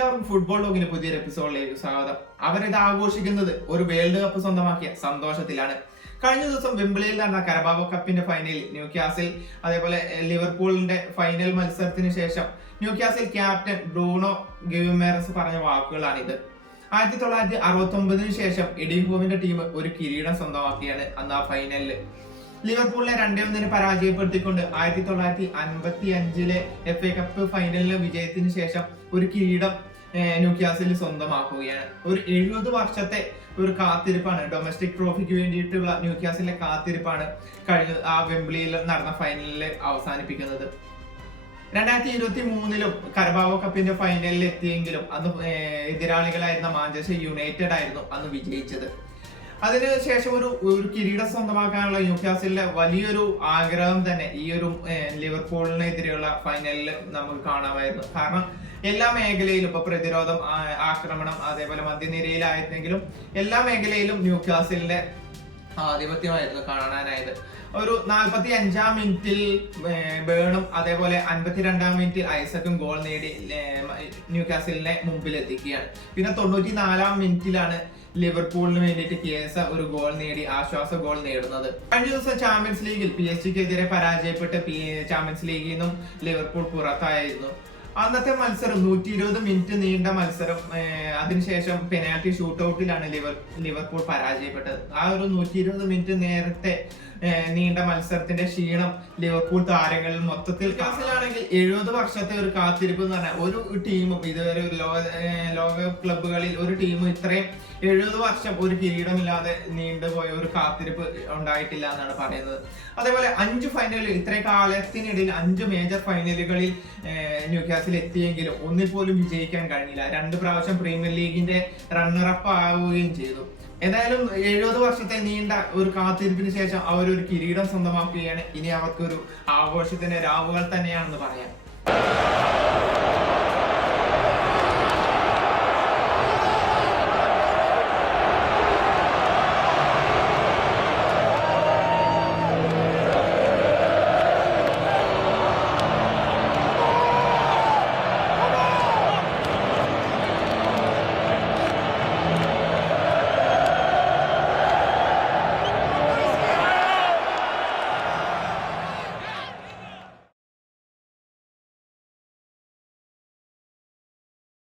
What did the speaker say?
എല്ലാവർക്കും ഫുട്ബോൾ ലോകിന്റെ പുതിയൊരു എപ്പിസോഡിലേക്ക് സ്വാഗതം. അവരിത് ആഘോഷിക്കുന്നത് ഒരു വേൾഡ് കപ്പ് സ്വന്തമാക്കിയ സന്തോഷത്തിലാണ്. കഴിഞ്ഞ ദിവസം വെംബ്ലിയിൽ നടന്ന കരബാവോ കപ്പിന്റെ ഫൈനലിൽ ന്യൂകാസിൽ അതേപോലെ ലിവർപൂളിന്റെ ഫൈനൽ മത്സരത്തിന് ശേഷം ന്യൂകാസിൽ ക്യാപ്റ്റൻ ബ്രൂണോ ഗിമാരസ് പറഞ്ഞ വാക്കുകളാണിത്. 1969 ശേഷം എഡി ഹോവിന്റെ ടീം ഒരു കിരീടം സ്വന്തമാക്കിയാണ് അന്ന് ആ ഫൈനലിൽ. ലിവർപൂളിനെ 2-1 പരാജയപ്പെടുത്തിക്കൊണ്ട് 1955 FA കപ്പ് ഫൈനലിലെ വിജയത്തിന് ശേഷം ഒരു കിരീടം ന്യൂകാസിൽ സ്വന്തമാക്കുകയാണ്. ഒരു 70 വർഷത്തെ ഒരു കാത്തിരിപ്പാണ്, ഡൊമസ്റ്റിക് ട്രോഫിക്ക് വേണ്ടിയിട്ടുള്ള ന്യൂകാസിലെ കാത്തിരിപ്പാണ് കഴിഞ്ഞ ആ വെംബ്ലിയിൽ നടന്ന ഫൈനലിൽ അവസാനിപ്പിക്കുന്നത്. 2023 കരബാവോ കപ്പിന്റെ ഫൈനലിൽ എത്തിയെങ്കിലും അന്ന് എതിരാളികളായിരുന്ന മാഞ്ചസ്റ്റർ യുണൈറ്റഡ് ആയിരുന്നു അന്ന് വിജയിച്ചത്. അതിനുശേഷം ഒരു കിരീടം സ്വന്തമാക്കാനുള്ള ന്യൂകാസിലെ വലിയൊരു ആഗ്രഹം തന്നെ ഈ ഒരു ലിവർപൂളിനെതിരെയുള്ള ഫൈനലിൽ നമുക്ക് കാണാമായിരുന്നു. കാരണം എല്ലാ മേഖലയിലും ഇപ്പൊ പ്രതിരോധം, ആക്രമണം, അതേപോലെ മധ്യനിരയിലായിരുന്നെങ്കിലും എല്ലാ മേഖലയിലും ന്യൂകാസിലിന്റെ ആധിപത്യമായിരുന്നു കാണാനായത്. ഒരു 45-ാം മിനിറ്റിൽ ബേണും അതേപോലെ 52-ാം മിനിറ്റിൽ ഐസക്കും ഗോൾ നേടി ന്യൂകാസിലിനെ മുമ്പിൽ എത്തിക്കുകയാണ്. പിന്നെ 94-ാം മിനിറ്റിലാണ് ലിവർപൂളിന് വേണ്ടിയിട്ട് കേസ ഒരു ഗോൾ നേടി ആശ്വാസ ഗോൾ നേടുന്നത്. കഴിഞ്ഞ ദിവസം ചാമ്പ്യൻസ് ലീഗിൽ PSG-ക്കെതിരെ പരാജയപ്പെട്ട് ചാമ്പ്യൻസ് ലീഗിൽ നിന്നും ലിവർപൂൾ പുറത്തായിരുന്നു. അന്നത്തെ മത്സരം 120 മിനിറ്റ് നീണ്ട മത്സരം. അതിനുശേഷം പെനാൽറ്റി ഷൂട്ടൌട്ടിലാണ് ലിവർപൂൾ പരാജയപ്പെട്ടത്. ആ ഒരു 120 മിനിറ്റ് നേരത്തെ നീണ്ട മത്സരത്തിന്റെ ക്ഷീണം ലിവർപൂൾ താരങ്ങളിൽ മൊത്തത്തിൽ. ക്ലാസ്സിലാണെങ്കിൽ 70 വർഷത്തെ ഒരു കാത്തിരിപ്പ് എന്ന് പറഞ്ഞാൽ ഒരു ടീമും ഇതുവരെ ലോക ക്ലബുകളിൽ ഒരു ടീമും ഇത്രയും 70 വർഷം ഒരു കിരീടമില്ലാതെ നീണ്ടുപോയ ഒരു കാത്തിരിപ്പ് ഉണ്ടായിട്ടില്ല എന്നാണ് പറയുന്നത്. അതേപോലെ 5 ഫൈനലുകൾ, ഇത്രയും കാലത്തിനിടയിൽ 5 മേജർ ഫൈനലുകളിൽ ന്യൂകാസിൽ എത്തിയെങ്കിലും ഒന്നിൽ പോലും വിജയിക്കാൻ കഴിഞ്ഞില്ല. 2 പ്രാവശ്യം പ്രീമിയർ ലീഗിന്റെ റണ്ണറപ്പ് ആവുകയും ചെയ്തു. എന്തായാലും 70 വർഷത്തെ നീണ്ട ഒരു കാത്തിരിപ്പിന് ശേഷം അവരൊരു കിരീടം സ്വന്തമാക്കുകയാണ്. ഇനി അവർക്കൊരു ആഘോഷത്തിന്റെ രാവുകൾ തന്നെയാണെന്ന് പറയാം.